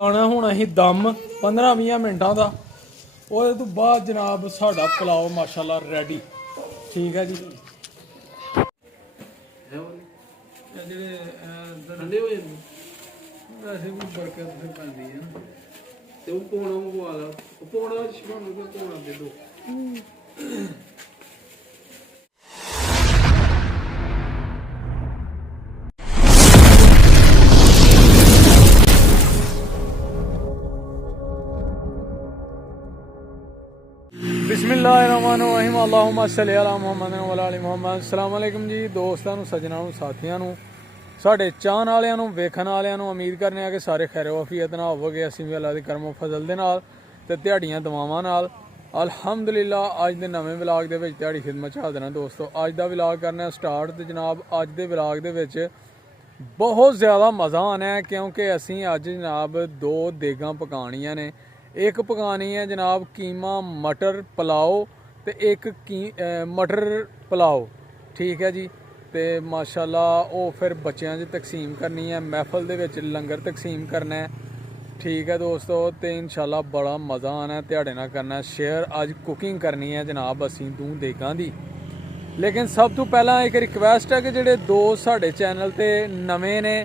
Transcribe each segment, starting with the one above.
ਲਾਣਾ ਹੁਣ ਅਸੀਂ ਦਮ 15-20 ਮਿੰਟਾਂ ਦਾ। ਉਹਦੇ ਤੋਂ ਬਾਅਦ ਜਨਾਬ ਸਾਡਾ ਪੁਲਾਓ ਮਾਸ਼ਾਅੱਲਾ ਰੈਡੀ। ਠੀਕ ਹੈ ਜੀ। ਜਿਹੜੇ ਠੰਡੇ ਹੋ ਜਾਂਦੇ ਵੈਸੇ ਵੀ ਬਰਕਤ ਫਿਰ ਪੈਂਦੀ ਹੈ ਨਾ। ਤੇ ਉਹ ਪੌਣਾ ਮੰਗਵਾ ਲਾ, ਉਹ ਪੌਣਾ ਸ਼ਿਵਾਨੂੰ ਕੋਲ ਪੌਣਾ ਦੇ ਦੋ। ਬਿਸਮਿल्लाहिर्रहमानिर्रहीम अल्लाहुम्मा सल्लि अला मुहम्मद व अला आलि मुहम्मद। अस्सलाम वालेकुम जी दोस्तों ਨੂੰ ਸੱਜਣਾਂ ਨੂੰ ਸਾਥੀਆਂ ਨੂੰ ਸਾਡੇ ਚਾਹਣ ਵਾਲਿਆਂ ਨੂੰ ਵੇਖਣ ਵਾਲਿਆਂ ਨੂੰ ਉਮੀਦ ਕਰਨੇ ਆ ਕਿ ਸਾਰੇ ਖੈਰ ਵਫੀਅਤ ਨਾਲ ਹੋਵੋਗੇ। ਅਸੀਂ ਵੀ ਅੱਲਾ ਦੀ ਕਰਮ ਫਜ਼ਲ ਦੇ ਨਾਲ ਤੇ ਦਿਹਾੜੀਆਂ ਦੁਆਵਾਂ ਨਾਲ ਅਲਹਮਦੁਲਿਲਾ ਅੱਜ ਦੇ ਨਵੇਂ ਵਲੌਗ ਦੇ ਵਿੱਚ ਦਿਹਾੜੀ ਖਿਦਮਤ ਚ ਹਾਜ਼ਰ ਹਾਂ ਦੋਸਤੋ। ਅੱਜ ਦਾ ਵਲੌਗ ਕਰਨਾ ਸਟਾਰਟ ਤੇ ਜਨਾਬ ਅੱਜ ਦੇ ਵਲੌਗ ਦੇ ਵਿੱਚ ਬਹੁਤ ਜ਼ਿਆਦਾ ਮਜ਼ਾ ਆਣਾ ਹੈ ਕਿਉਂਕਿ ਅਸੀਂ ਅੱਜ ਜਨਾਬ 2 ਦੇਗਾਂ ਪਕਾਉਣੀਆਂ ਨੇ। एक पकानी है जनाब कीमा मटर पुलाओ तो एक मटर पुलाओ। ठीक है जी। तो माशाल्लाह वो फिर बच्चों च तकसीम करनी है, महफल दे विच लंगर तकसीम करना है। ठीक है दोस्तों। तो इंशाल्लाह बड़ा मज़ा आना है, ध्याड़े नाल करना है शेयर। अज कुकिंग करनी है जनाब असीं 2 देगां दी। लेकिन सब तो पहला एक रिक्वेस्ट है कि जिहड़े दोस्त साडे चैनल ते नवे ने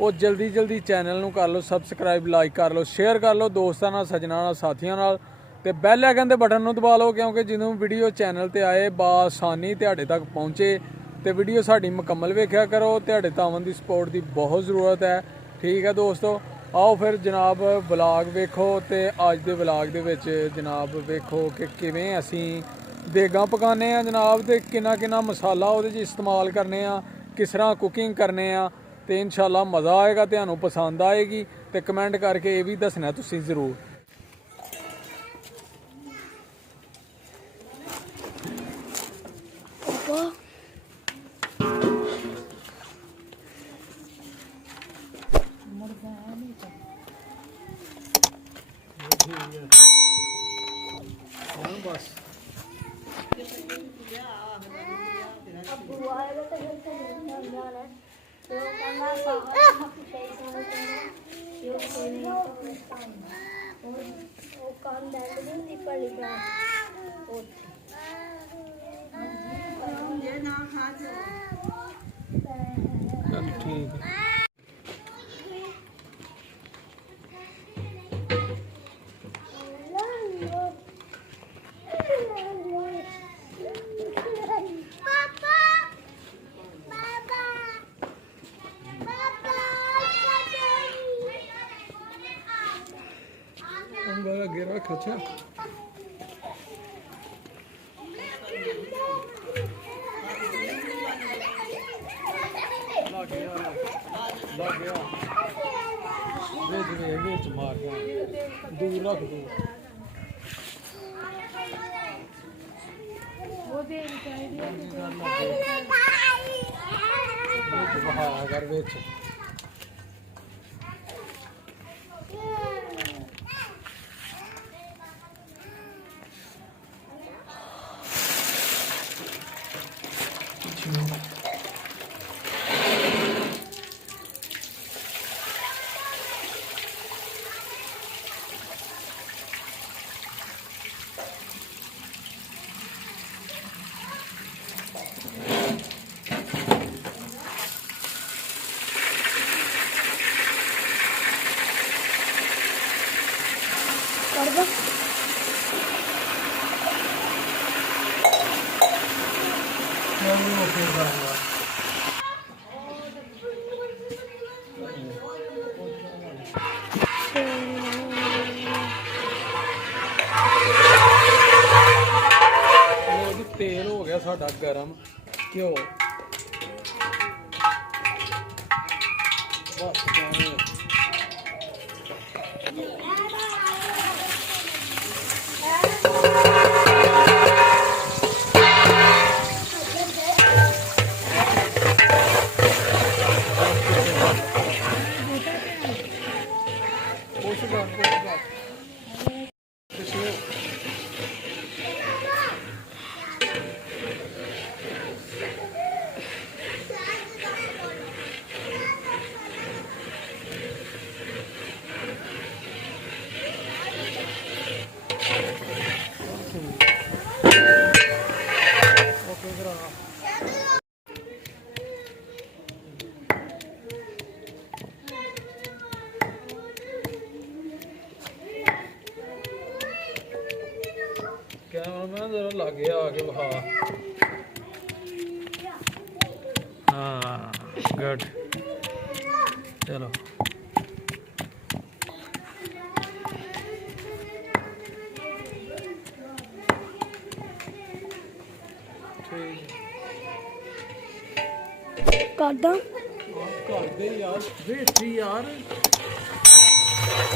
ਉਹ ਜਲਦੀ ਜਲਦੀ ਚੈਨਲ ਨੂੰ ਕਰ ਲਓ ਸਬਸਕ੍ਰਾਈਬ, ਲਾਈਕ ਕਰ ਲਓ, ਸ਼ੇਅਰ ਕਰ ਲਓ ਦੋਸਤਾਂ ਨਾਲ, ਸੱਜਣਾਂ ਨਾਲ, ਸਾਥੀਆਂ ਨਾਲ ਤੇ ਬੈਲ ਆਈਕਨ ਦੇ ਬਟਨ ਨੂੰ ਦਬਾ ਲਓ ਕਿਉਂਕਿ ਜਦੋਂ ਵੀਡੀਓ ਚੈਨਲ ਤੇ ਆਏ ਬਾਸਾਨੀ ਤੁਹਾਡੇ ਤੱਕ ਪਹੁੰਚੇ ਤੇ ਵੀਡੀਓ ਸਾਡੀ ਮੁਕੰਮਲ ਵੇਖਿਆ ਕਰੋ। ਤੁਹਾਡੇ ਤਾਵਨ ਦੀ ਸਪੋਰਟ ਦੀ ਬਹੁਤ ਜ਼ਰੂਰਤ ਹੈ। ਠੀਕ ਹੈ ਦੋਸਤੋ। ਆਓ ਫਿਰ ਜਨਾਬ ਵਲੌਗ ਵੇਖੋ ਤੇ ਅੱਜ ਦੇ ਵਲੌਗ ਦੇ ਵਿੱਚ ਜਨਾਬ ਵੇਖੋ ਕਿ ਕਿਵੇਂ ਅਸੀਂ ਦੇਗਾਂ ਪਕਾਉਂਦੇ ਆ ਜਨਾਬ ਤੇ ਕਿੰਨਾ ਕਿੰਨਾ ਮਸਾਲਾ ਉਹਦੇ 'ਚ ਇਸਤੇਮਾਲ ਕਰਨੇ ਆ, ਕਿਸ ਤਰ੍ਹਾਂ ਕੁਕਿੰਗ ਕਰਨੇ ਆ तो इंशाल्लाह मज़ा आएगा, तुहानू पसंद आएगी तो कमेंट करके ये भी दसना तुसीं जरूर। बस ठीक है। गिरा खचा मार दूर रख दो बहाया कर बिच तेल हो गया साडा गरम, घ्यो मैं जरा लागे आके वहा हाँ गुड चलो ਕਰਦਾ ਕਰਦੇ ਯਾਰ ਵੇਖੀ ਯਾਰ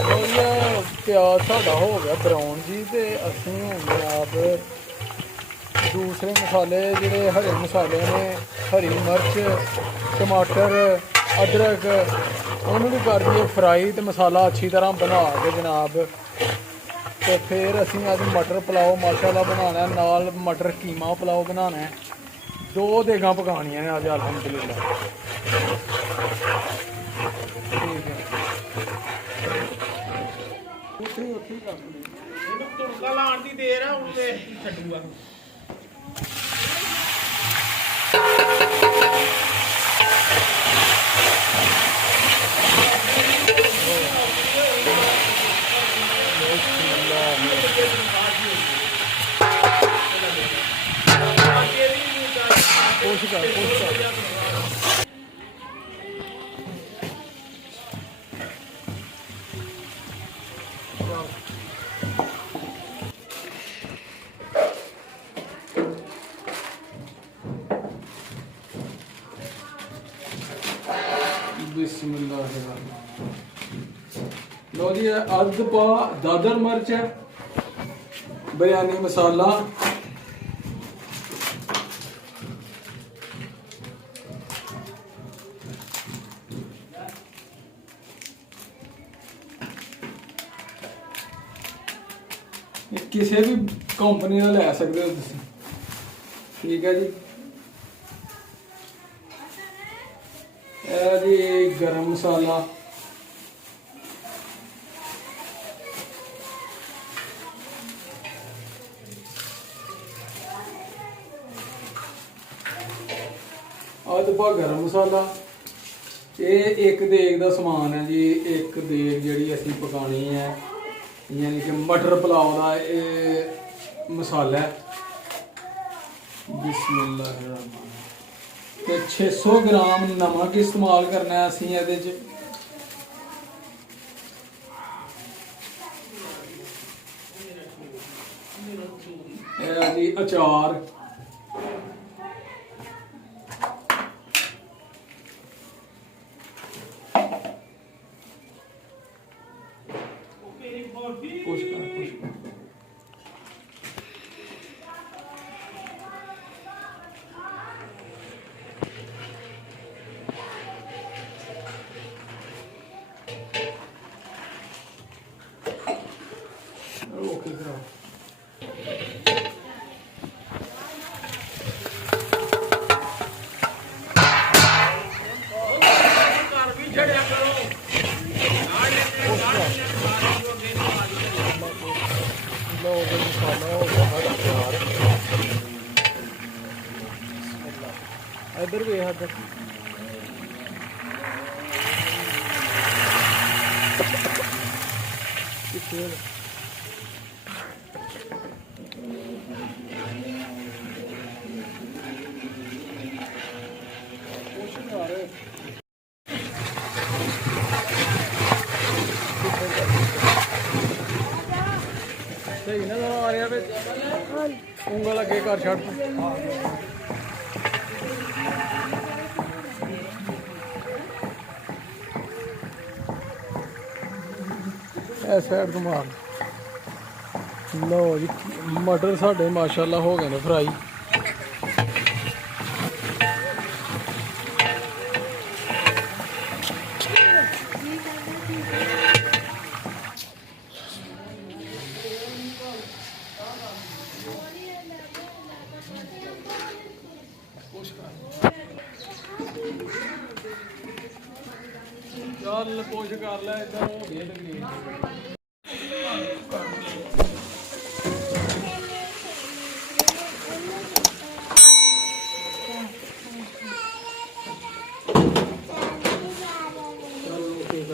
ਉਹ ਪਿਆਜ਼ ਸਾਡਾ ਹੋ ਗਿਆ ਬਰਾਊਨ ਜੀ ਤੇ ਅਸੀਂ ਹੁਣ ਆਪ ਦੂਸਰੇ ਮਸਾਲੇ ਜਿਹੜੇ ਹਰੇ ਮਸਾਲੇ ਨੇ ਹਰੀ ਮਿਰਚ ਟਮਾਟਰ ਅਦਰਕ ਉਹਨੂੰ ਵੀ ਕਰ ਦਈਏ ਫਰਾਈ ਤੇ ਮਸਾਲਾ ਅੱਛੀ ਤਰ੍ਹਾਂ ਬਣਾ ਕੇ ਜਨਾਬ ਤੇ ਫਿਰ ਅਸੀਂ ਅੱਜ ਮਟਰ ਪੁਲਾਓ ਮਾਸ਼ਾਅੱਲਾ ਬਣਾਉਣਾ ਨਾਲ ਮਟਰ ਕੀਮਾ ਪੁਲਾਓ ਬਣਾਉਣਾ 2 ਦੇਗਾਂ ਪਕਾਉਣੀਆਂ ਨੇ ਅੱਜ ਅਲਹਮਦੁਲਿਲਾ ਠੀਕ ਹੈ ਉੱਥੇ ਕਰ ਲਈ ਇਹਨੂੰ ਤੁੜਕਾ ਲਾਉਣ ਦੀ ਦੇਰ ਆ ਹੁਣ ਵੇਖ ਕੀ ਛੱਡੂਗਾ कोशिश कर बिस्मिल्लाह लो जी अर्ध पा दादर मिर्च है बिरयानी मसाला किसी भी कंपनी का लै सकते हो तुम ठीक है जी जी गरम मसाला आदपा गरम मसाला ये एक देग का समान है जी एक देग जी असी पकानी है यानी कि मटर पुलाव का ये मसाला है बिस्मिल्लाह ते 600 ग्राम नमक इस्तेमाल करना है असी ये जी अचार ओके करो ਘਰ ਵੀ ਛੜਿਆ ਕਰੋ ਨਾਲ लो मसाला हो गया अचार इधर भी है सही ना आ रहा है ਉਂਗਲ ਅੱਗੇ ਕਰ ਛੱਡ ਇਹ ਸਾਈਡ ਤੋਂ ਮਾਰ ਲਓ ਜੀ ਮਟਰ ਸਾਡੇ ਮਾਸ਼ਾਅੱਲਾ ਹੋ ਗਏ ਨੇ ਫਰਾਈ ਚੱਲ ਪੁੱਛ ਕਰ ਲੈ ਇਦਾਂ ਹੋ ਗਈ ਤਕਰੀਬ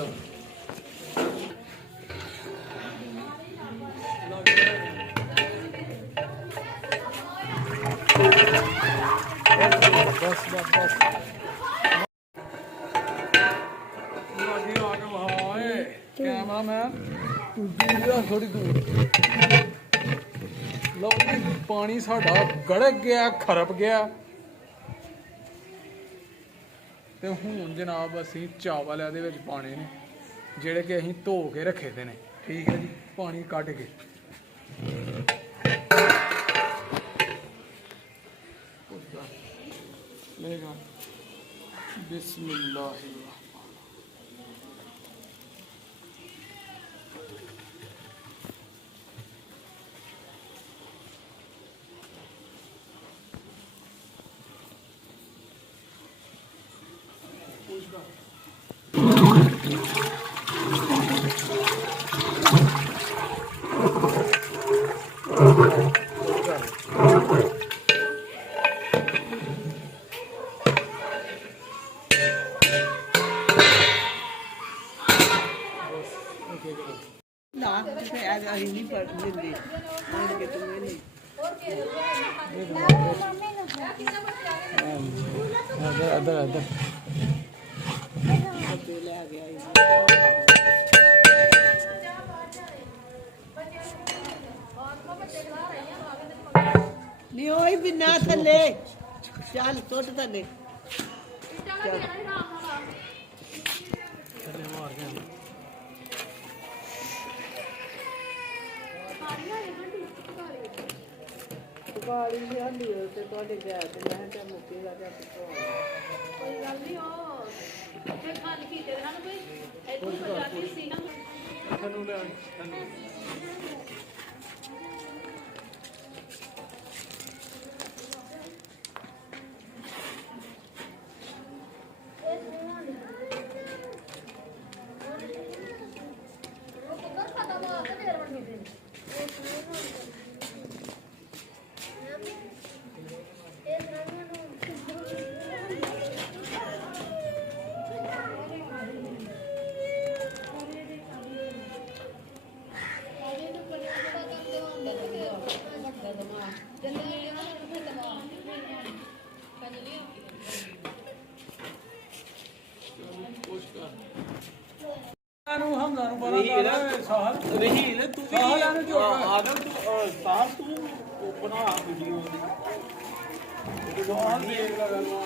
ਦੂਰ ਦਾ ਥੋੜੀ ਦੂਰ। ਲਓ ਜੀ ਪਾਣੀ ਸਾਡਾ ਗੜਕ ਗਿਆ, ਖਰਬ ਗਿਆ ਤੇ ਹੁਣ ਜਨਾਬ ਅਸੀਂ ਚਾਵਲ ਇਹਦੇ ਵਿੱਚ ਪਾਣੇ ਨੇ ਜਿਹੜੇ ਕਿ ਅਸੀਂ ਧੋ ਕੇ ਰੱਖੇ ਦੇ ਨੇ। ਠੀਕ ਹੈ ਜੀ, ਪਾਣੀ ਕੱਢ ਕੇ लेगा बिस्मिल्लाह। ਨਾ ਤੇ ਆ ਗਈ ਨਹੀਂ ਪੜ ਲੈਂਦੇ ਆਣ ਕੇ ਤੂੰ ਨਹੀਂ अदर ਤੇ ਲੈ ਗਿਆ ਨਹੀਂ ਹੋਈ ਬਿਨਾ ਥੱਲੇ ਚੱਲ ਟੁੱਟ ਥੱਲੇ ਕਾਲੀ ਲਿਆਂਦੀ ਤੇ ਤੁਹਾਡੇ ਗੈਸ ਤੇ ਮੈਂ ਤਾਂ ਮੁੱਕੇਗਾ ਜਾਂ ਕੋਈ ਗੱਲ ਨਹੀਂ ਉਹ ਫਿਰ ਖਾਲੀ ਕੀਤੇ ਦੇ ਨਾਲ ਕੋਈ ਇੱਥੋਂ ਪੰਜਾਬੀ ਸੀ ਨਾ थनू ले ਨੂੰ ਹਮਦਾ ਨੂੰ ਬੜਾ ਕਰ ਸਾਹਲ ਰਹੀਲ ਤੂੰ ਵੀ ਸਾਹਲ ਨੂੰ ਜੋ ਆਦਮ ਤੂੰ ਸਾਹ ਤੂੰ ਬਣਾ ਵੀਡੀਓ ਦੀ ਸਾਹਲ ਦੇਖ ਲਗਾ ਨੂੰ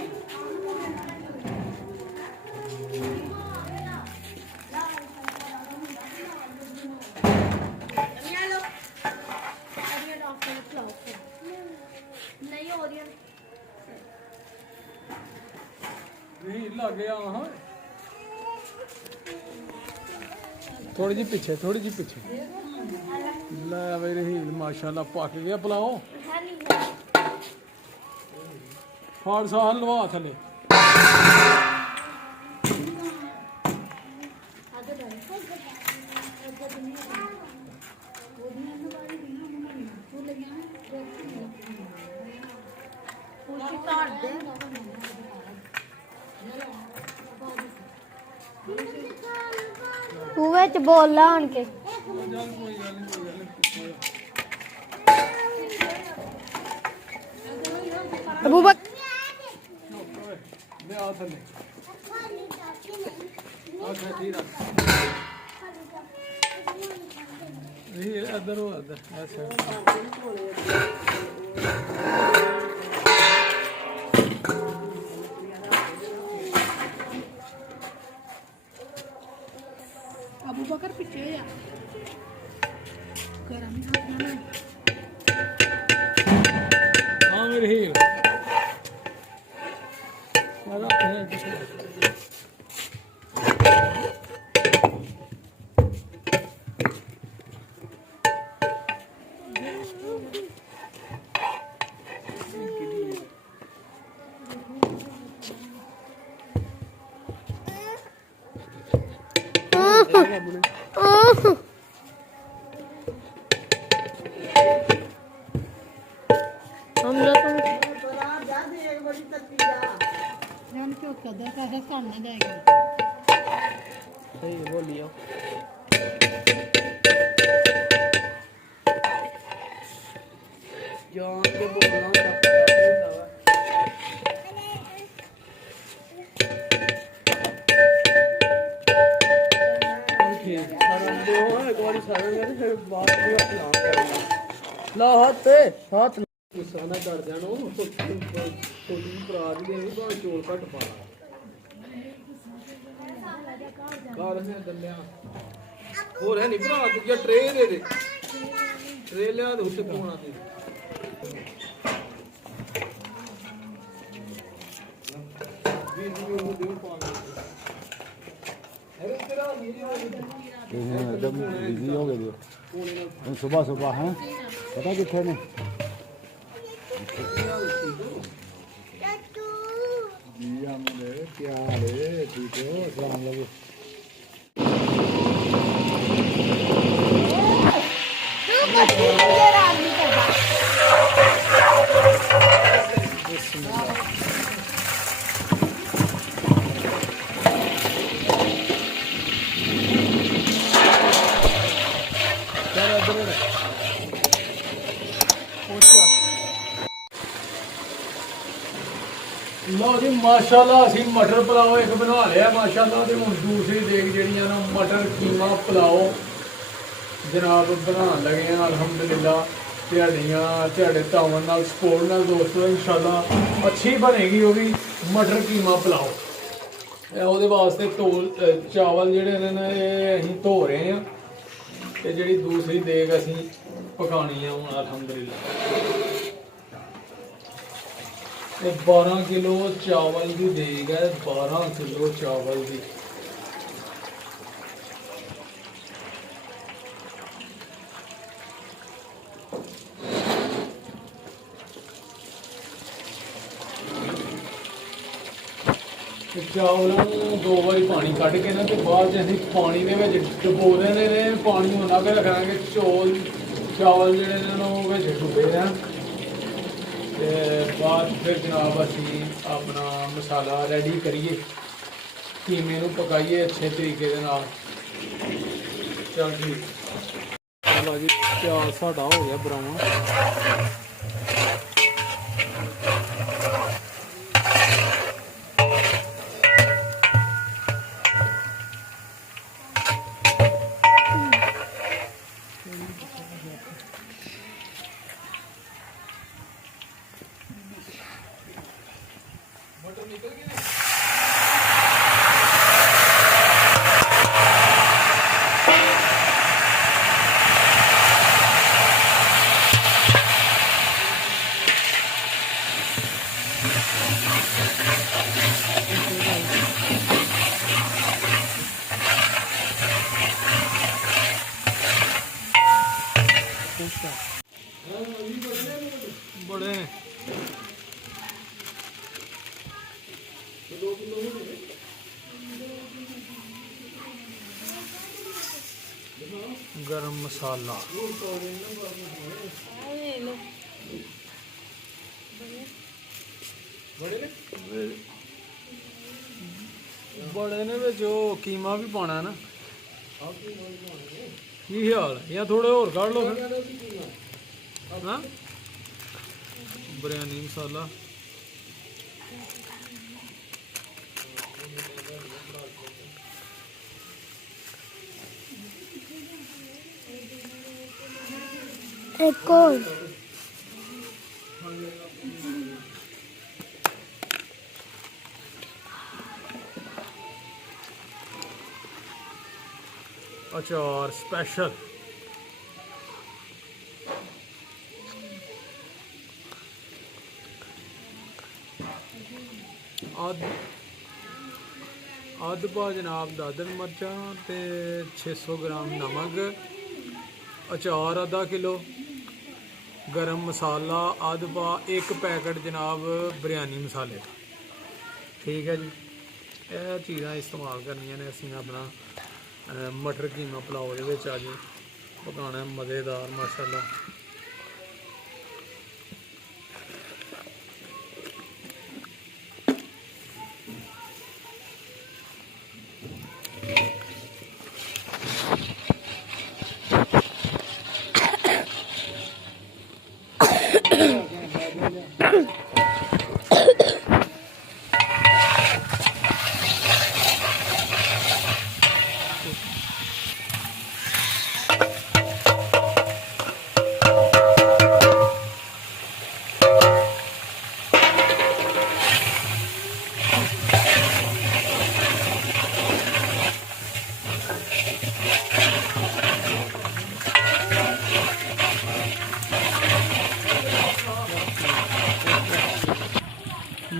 नहीं हो रही नहीं लग गया हां थोड़ी जी पीछे ला मेरे ही माशाल्लाह पक गया पुलाओ फाड़ साल लवा थले ਤੂੰ ਵਿੱਚ ਬੋਲ ਲਾ ਆਣ ਕੇ ਅਬੂ ਬਕਰ ले आ थले अच्छा ठीक है ये इधर हो इधर ऐसा अबू बकर पीछे या गरम हाथ में हाँ मेरे ही हम लोग जान क्यों कदर का है सामने जाएगा ਸਹੀ ਬੋਲਿਓ ਜਾਨ ਕੇ ਬੋਲਣਾ ਹੁੰਦਾ ਵਾ ठीक ਲਾਉਣਾ ਇੱਕ ਵਾਰੀ ਸਾਰੇ ਮੇਰੇ ਫਿਰ ਬਾਅਦ ਵਿੱਚ ਹੱਥ ਲਾਉਣ ਕਰਨਾ ਲਾ ਹੱਥ ਗੁੱਸਾ ਨਾ ਕਰ ਜਾਣੋ ਛੋਟੀ ਭਰਾ ਦੀ ਦੇਣੀ ਭਾਵੇਂ ਚੋਲ ਘੱਟ ਪਾ ਲਾ ਘਰ ਹੈ ਦੰਦਿਆਂ ਹੋਰ ਹੈ ਨਹੀਂ ਭਰਾ ਤੂੰ ਜੇ ਟਰੇ ਦੇ ਦੇ ਟਰੇ ਲਿਆ ਦੇ ਉੱਤੇ ਪਾਉਣਾ ਤੇ ਵੀ ਉਹ ਦੇ ਪਾ अरे तेरा एकदम बिजी हो गए हम सुबह सुबह हैं पता कितने ने क्या रे ठीक हो अस्सलाम वालेकुम ਲਓ ਜੀ ਮਾਸ਼ਾਅੱਲਾ ਅਸੀਂ ਮਟਰ ਪੁਲਾਓ ਇੱਕ ਬਣਾ ਲਿਆ ਮਾਸ਼ਾਅੱਲਾ ਤੇ ਹੁਣ ਦੂਸਰੀ ਦੇਗ ਜਿਹੜੀਆਂ ਨਾ ਮਟਰ ਕੀਮਾ ਪੁਲਾਓ ਜਨਾਬ ਬਣਾਉਣ ਲੱਗੇ ਆ ਅਲਹਮਦੁਲਿਲਾ ਤੁਹਾਡੇ ਤਾਵਨ ਨਾਲ ਸਪੋਰਟ ਨਾਲ ਦੋਸਤੋ ਇਨਸ਼ਾਅੱਲਾ ਅੱਛੀ ਬਣੇਗੀ ਉਹ ਵੀ ਮਟਰ ਕੀਮਾ ਪੁਲਾਓ ਉਹਦੇ ਵਾਸਤੇ ਚਾਵਲ ਜਿਹੜੇ ਨੇ ਇਹ ਅਸੀਂ ਧੋ ਰਹੇ ਆ ਤੇ ਜਿਹੜੀ ਦੂਸਰੀ ਦੇਗ ਅਸੀਂ ਪਕਾਣੀ ਆ ਹੁਣ ਅਲਹਮਦੁਲਿਲਾ ਇਹ 12 ਕਿਲੋ ਚਾਵਲ ਦੀ ਦੇਗ ਹੈ 12 ਕਿਲੋ ਚਾਵਲ ਦੀ ਚਾਵਲਾਂ ਨੂੰ 2 ਵਾਰੀ ਪਾਣੀ ਕੱਢ ਕੇ ਨਾ ਤੇ ਬਾਅਦ 'ਚ ਅਸੀਂ ਪਾਣੀ ਦੇ ਵਿੱਚ ਡੁਬੋ ਦੇਣੇ ਨੇ ਪਾਣੀ ਉਹਨਾਂ ਕੇ ਰੱਖਾਂਗੇ ਚਾਵਲ ਜਿਹੜੇ ਨੇ ਉਹ ਵਿੱਚ ਡੁੱਬੇ ਰਹਿਣ ਤੇ ਬਾਅਦ ਫਿਰ ਜਨਾਬ ਅਸੀਂ ਆਪਣਾ ਮਸਾਲਾ ਰੈਡੀ ਕਰੀਏ ਕੀਮੇ ਨੂੰ ਪਕਾਈਏ ਅੱਛੇ ਤਰੀਕੇ ਦੇ ਨਾਲ ਚਲ ਠੀਕ ਚਲੋ ਜੀ ਪਿਆਜ਼ ਸਾਡਾ ਹੋ ਗਿਆ ਬਰਾਊਨ बड़े गरम मसाला बड़े ने जो कीमा भी पाना है ना की ख्याल है या थोड़े और काट लो हाँ बिरयानी मसाला एक और अचार स्पेशल ਅੱਧ ਪਾ ਜਨਾਬ ਦਾਦਰ ਮਿਰਚਾਂ ਤੇ 600 ਗ੍ਰਾਮ ਨਮਕ ਅਚਾਰ ਅੱਧਾ ਕਿਲੋ ਗਰਮ ਮਸਾਲਾ ਅੱਧ ਪਾ 1 ਪੈਕਟ ਜਨਾਬ ਬਿਰਿਆਨੀ ਮਸਾਲੇ ਦਾ ਠੀਕ ਹੈ ਜੀ ਇਹ ਚੀਜ਼ਾਂ ਇਸਤੇਮਾਲ ਕਰਨੀਆਂ ਨੇ ਅਸੀਂ ਆਪਣਾ ਮਟਰ ਕੀਮਾ ਪੁਲਾਓ ਦੇ ਵਿੱਚ ਅੱਜ ਪਕਾਉਣਾ ਮਜ਼ੇਦਾਰ ਮਾਸ਼ਾਅੱਲਾ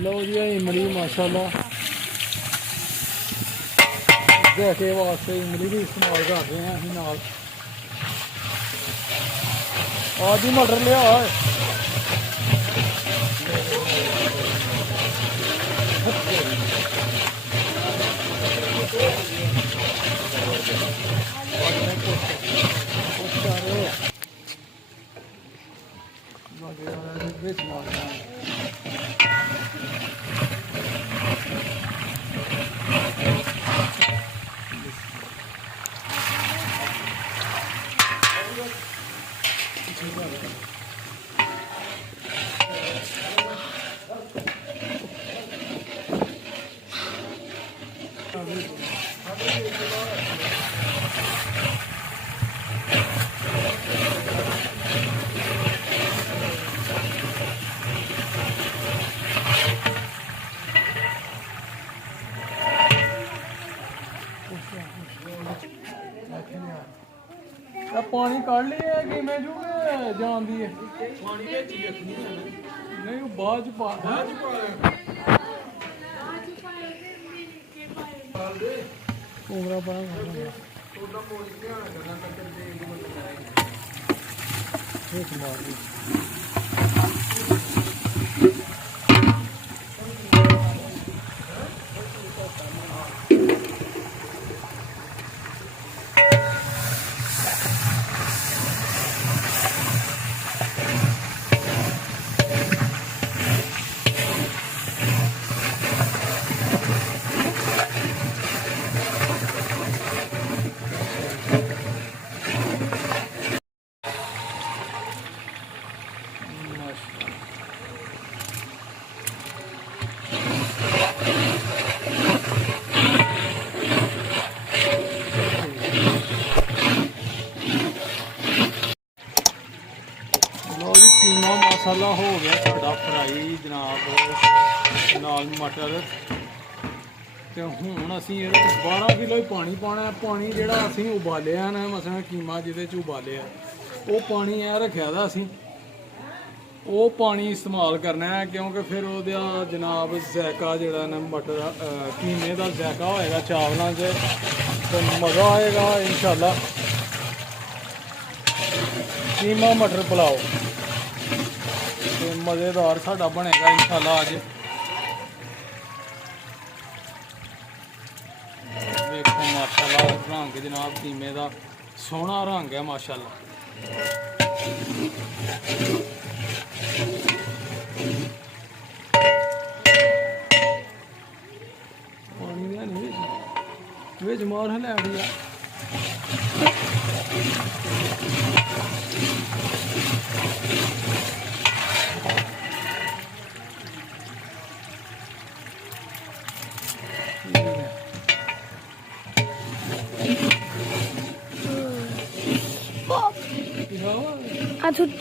ਲਓ ਜੀ ਇਹ ਇਮਲੀ ਮਾਸ਼ਾਅੱਲਾ ਦੇਖੇ ਵਾਸਤੇ ਇਮਲੀ ਵੀ ਇਸਤੇਮਾਲ ਕਰਦੇ ਹਾਂ ਅਸੀਂ ਨਾਲ। ਆਦੀ ਮਟਰ ਲਿਆ ਵਿੱਚ ਮਾਰਨਾ ਪਾਣੀ ਕੱਢ ਲਿਆ ਕਿਵੇਂ ਜੂਗੇ ਜਾਂਦੀ ਹੈ ਪਾਣੀ ਵਿੱਚ ਹੀ ਰੱਖਣੀ ਹੈ ਨਹੀਂ ਉਹ ਬਾਅਦ ਚ ਪਾ ਉਮਰਾ ਬਣਾ ਉਹਦਾ ਮੋੜ ਧਿਆਨ ਕਰਨਾ ਕੱਟਣ ਦੇ ਇੱਕ ਮਾਰ ਦੀ ਕੀਮਾ ਮਸਾਲਾ ਹੋ ਗਿਆ ਸਾਡਾ ਫਰਾਈ ਜਨਾਬ ਨਾਲ ਮਟਰ ਤੇ ਹੁਣ ਅਸੀਂ ਇਹਦੇ ਵਿੱਚ 12 ਕਿਲੋ ਹੀ ਪਾਣੀ ਪਾਉਣਾ। ਪਾਣੀ ਜਿਹੜਾ ਅਸੀਂ ਉਬਾਲਿਆ ਨਾ ਮਸਲਾਂ ਕੀਮਾ ਜਿਹਦੇ ਚ ਉਬਾਲਿਆ ਉਹ ਪਾਣੀ ਐ ਰੱਖਿਆ ਦਾ ਅਸੀਂ ਉਹ ਪਾਣੀ ਇਸਤੇਮਾਲ ਕਰਨਾ ਹੈ ਕਿਉਂਕਿ ਫਿਰ ਉਹਦਾ ਜਨਾਬ ਜ਼ਾਇਕਾ ਜਿਹੜਾ ਨਾ ਮਟਰ ਕੀਮੇ ਦਾ ਜ਼ਾਇਕਾ ਹੋਏਗਾ ਚਾਵਲਾਂ 'ਚ ਤੇ ਮਜ਼ਾ ਆਏਗਾ ਇਨਸ਼ਾਅੱਲਾ। ਕੀਮਾ ਮਟਰ ਪੁਲਾਓ ਤੇ ਮਜ਼ੇਦਾਰ ਸਾਡਾ ਬਣੇਗਾ ਇਨਸ਼ਾਅੱਲਾ ਅੱਜ। ਵੇਖੋ ਮਾਸ਼ਾਅੱਲਾ ਰੰਗ ਜਨਾਬ ਕੀਮੇ ਦਾ ਸੋਹਣਾ ਰੰਗ ਹੈ ਮਾਸ਼ਾਅੱਲਾ। ਪਾਣੀ ਦੇ ਨਹੀਂ ਵਿੱਚ ਮਾਰ ਲੈ ਆੜੀ ਆ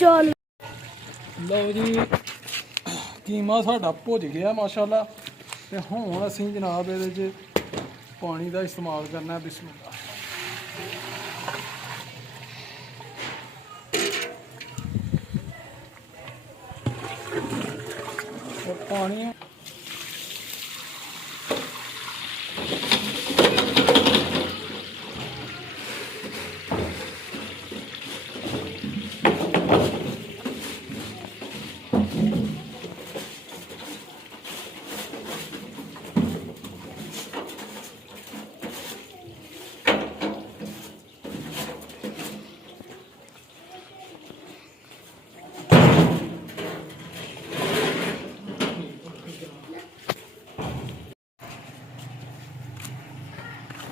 ਚੌਲ ਲਓ ਜੀ ਕੀਮਾ ਸਾਡਾ ਭੁੱਜ ਗਿਆ ਮਾਸ਼ਾਅੱਲਾ ਤੇ ਹੁਣ ਅਸੀਂ ਜਨਾਬ ਇਹਦੇ 'ਚ ਪਾਣੀ ਦਾ ਇਸਤੇਮਾਲ ਕਰਨਾ। ਬਿਸਮਿਲ੍ਲਾ। ਪਾਣੀ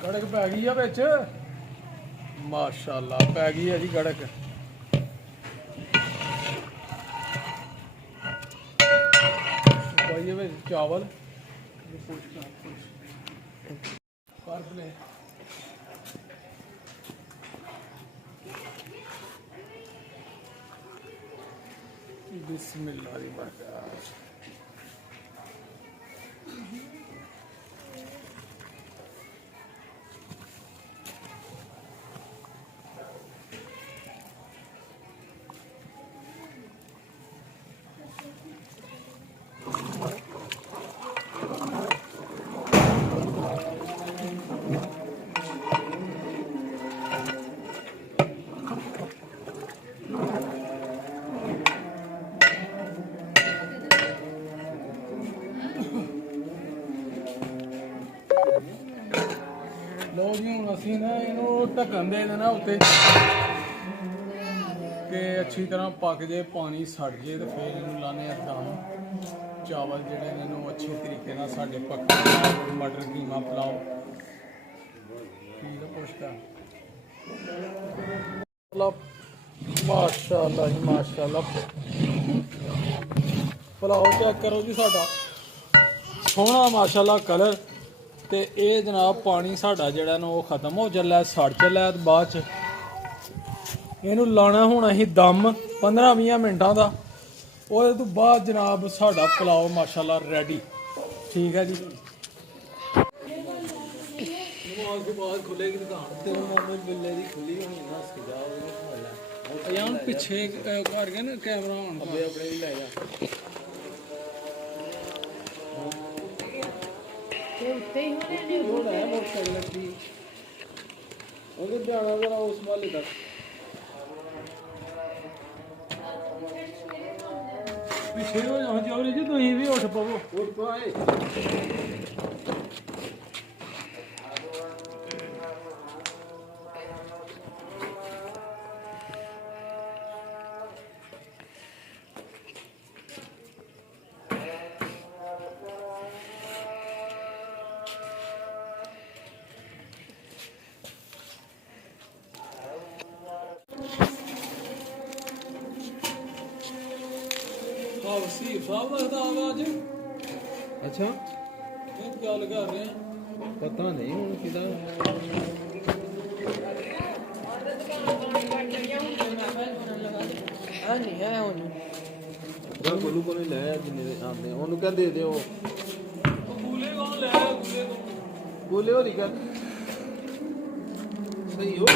ਗੜਕ ਪੈ ਗਈ ਆ ਵਿੱਚ ਮਾਸ਼ਾਅੱਲਾ ਪੈ ਗਈ ਹੈ ਜੀ ਗੜਕ। ਪਾਈਏ ਵਿੱਚ ਚਾਵਲ ਕਰ ਪਲੇ बिस्मिल्लाह की बरकत। ਢੱਕਣ ਦੇ ਦੇਣਾ ਉੱਤੇ ਕਿ ਅੱਛੀ ਤਰ੍ਹਾਂ ਪੱਕ ਜੇ, ਪਾਣੀ ਸੜ ਜੇ ਤੇ ਫਿਰ ਇਹਨੂੰ ਲਾਣੇ ਆ ਦਮ। ਚਾਵਲ ਜਿਹੜੇ ਨੇ ਇਹਨੂੰ ਅੱਛੇ ਤਰੀਕੇ ਨਾਲ ਸਾਡੇ ਪੱਕ ਮਟਰ ਕੀਮਾ ਪੁਲਾਓ ਠੀਕ ਪੁੱਛਦਾ ਮਾਸ਼ਾਅੱਲਾ ਜੀ ਮਾਸ਼ਾਅੱਲਾ। ਪੁਲਾਓ ਚੈੱਕ ਕਰੋ ਜੀ ਸਾਡਾ ਸੋਹਣਾ ਮਾਸ਼ਾਅੱਲਾ ਕਲਰ। ਤੇ ਇਹ ਜਨਾਬ ਪਾਣੀ ਸਾਡਾ ਜਿਹੜਾ ਨਾ ਉਹ ਖਤਮ ਹੋ ਚੱਲਿਆ, ਸੜ ਚੱਲਿਆ। ਤੇ ਬਾਅਦ ਚ ਇਹਨੂੰ ਲਾਣਾ ਹੁਣ ਅਸੀਂ ਦਮ 15-20 ਮਿੰਟਾਂ ਦਾ। ਉਹਦੇ ਤੋਂ ਬਾਅਦ ਜਨਾਬ ਸਾਡਾ ਪੁਲਾਓ ਮਾਸ਼ਾਅੱਲਾ ਰੈਡੀ। ਠੀਕ ਹੈ ਜੀ। ਨਮਾਜ਼ ਤੋਂ ਬਾਅਦ ਖੁੱਲੇਗੀ ਦੁਕਾਨ ਤੇ ਮੁਹੰਮਦ ਬਿੱਲੇ ਦੀ ਖੁੱਲੀ ਹੋਣੀ ਨਾ ਸਜਾ ਯਾਰ ਪਿੱਛੇ ਕਰਕੇ ਨਾ ਕੈਮਰਾ ਆਨ ਆਪਣੇ ਵੀ ਲੈ ਜਾ। ਤੇ ਉੱਤੇ ਹੀ ਹੋਣੇ ਨੇ ਥੋੜਾ ਹੈ ਮੋਟਰਸਾਈਕਲ ਦੀ ਉਹਦੇ ਜਾਣਾ ਜਰਾ ਉਸ ਵਾਲੇ ਤੱਕ। ਪਿੱਛੇ ਹੋ ਜਾਓ ਚੌਧਰੀ ਜੀ, ਤੁਸੀਂ ਵੀ ਉੱਠ ਪਵੋ। ਉੱਠ ਪਾਏ ਵਸੀਫ ਸਾਹਿਬ ਲੱਗਦਾ ਆਵਾਜ਼। ਅੱਛਾ ਇਹ ਗੱਲ ਕਰ ਰਹੇ ਆ ਪਤਾ ਨਹੀਂ ਹੁਣ ਕਿਹਦਾ। ਆ ਨਹੀਂ ਹੈ ਹੁਣ ਗੋਲੂ ਕੋਲ ਲੈ ਆ ਜਿੰਨੇ ਦੇ ਆਉਂਦੇ ਉਹਨੂੰ ਕਹਿੰਦੇ ਦੇ ਦਿਓ। ਬੂਲੇ ਕੋਲ ਲੈ ਆ, ਬੂਲੇ ਕੋਲ ਬੋਲੇ ਹੋ ਨਹੀਂ ਕਰ ਸਹੀ ਹੋ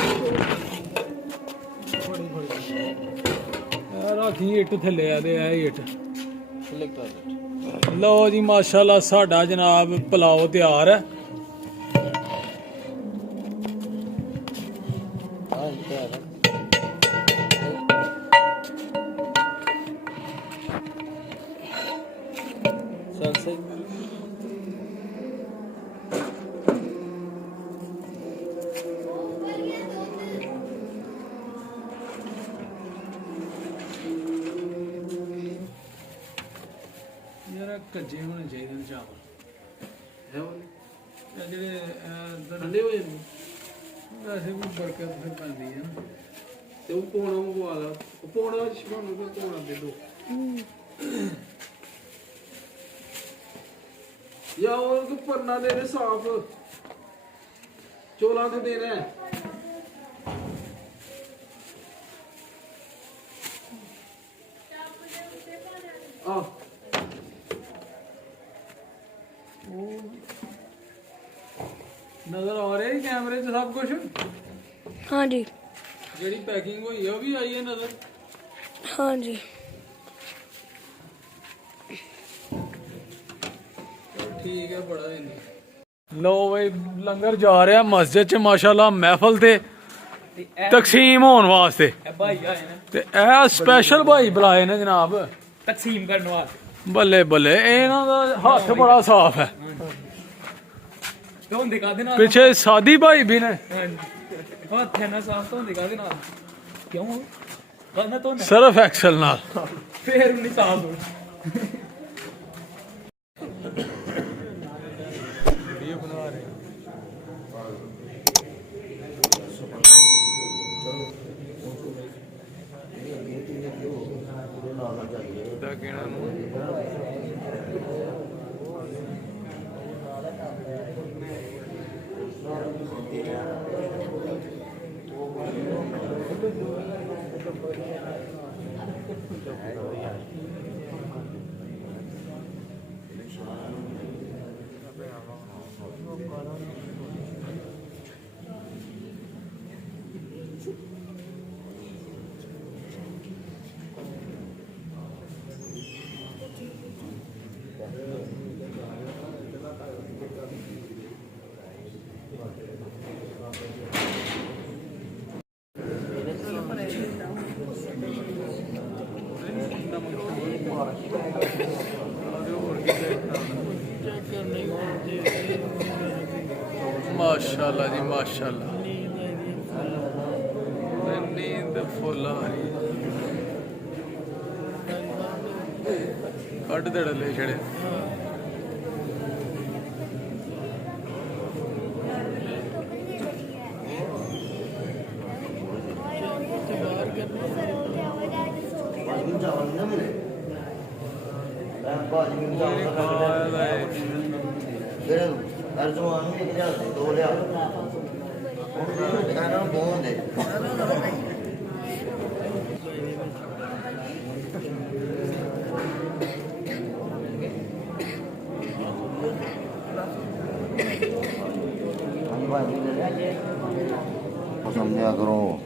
ਰਾਖੀ ਇੱਟ ਥੱਲੇ ਆ ਦੇ ਆ ਇੱਟ। ਸਿਲੈਕਟ ਕਰ ਲਓ ਜੀ ਮਾਸ਼ਾਅੱਲਾ ਸਾਡਾ ਜਨਾਬ ਪੁਲਾਓ ਤਿਆਰ ਹੈ। ਹਾਂ ਤਿਆਰ ਚੱਲ ਸਹੀ। ਯਾਰ ਕੱਜੇ ਹੋਣੇ ਚਾਹੀਦੇ ਨੇ ਚਾਵਲ। ਹੈ ਉਹ ਇਹ ਜਿਹੜੇ ਠੰਡੇ ਹੋ ਜਾਂਦੇ ਵੈਸੇ ਵੀ ਬਰਕਤ ਫਿਰ ਪੈਂਦੀ ਹੈ ਨਾ। ਤੇ ਉਹ ਪੋਣਾ ਮੰਗਵਾ ਲਾ। ਉਹ ਪੋਣਾ ਸ਼ਿਵਾਨ ਨੂੰ ਪੋਣਾ ਦੇ ਦੋ या और तो पन्ना दे दे साफ चोला तो देना है। नजर आ रहा है कैमरे से सब कुछ। हाँ जी जेडी पैकिंग हुई है वो भी आई है नजर। हाँ जी ठीक है बड़ा लो भाई लंगर जा रहा मस्जिद च माशाल्लाह महफल ते तकसीम होने वास्ते ते ए स्पेशल भाई बुलाए ने जनाब तकसीम करने वास्ते। बल्ले बल्ले इन्हां दा हाथ बड़ा साफ है। तो दिखा देना पीछे सादी भाई भी ने हाथ है ना साफ तो दिखा देना क्यों करना तो सर्फ एक्सल नाल फिर नहीं साफ हो। वीडियो बना रहे माशाल्लाह जी माशाल्लाह ਤੇ ਫੁੱਲ ਆ ਰਹੀ ਕੱਢ ਦੇ ਡੱਲੇ ਛੜੇ ਅਰਜਮਾਨ ਵੀ 1000 ਦੇ 2 ਲਿਆ ਇਹਨਾਂ ਨੂੰ ਬਹੁਤ ਦੇ ਸਮਝਿਆ ਕਰੋ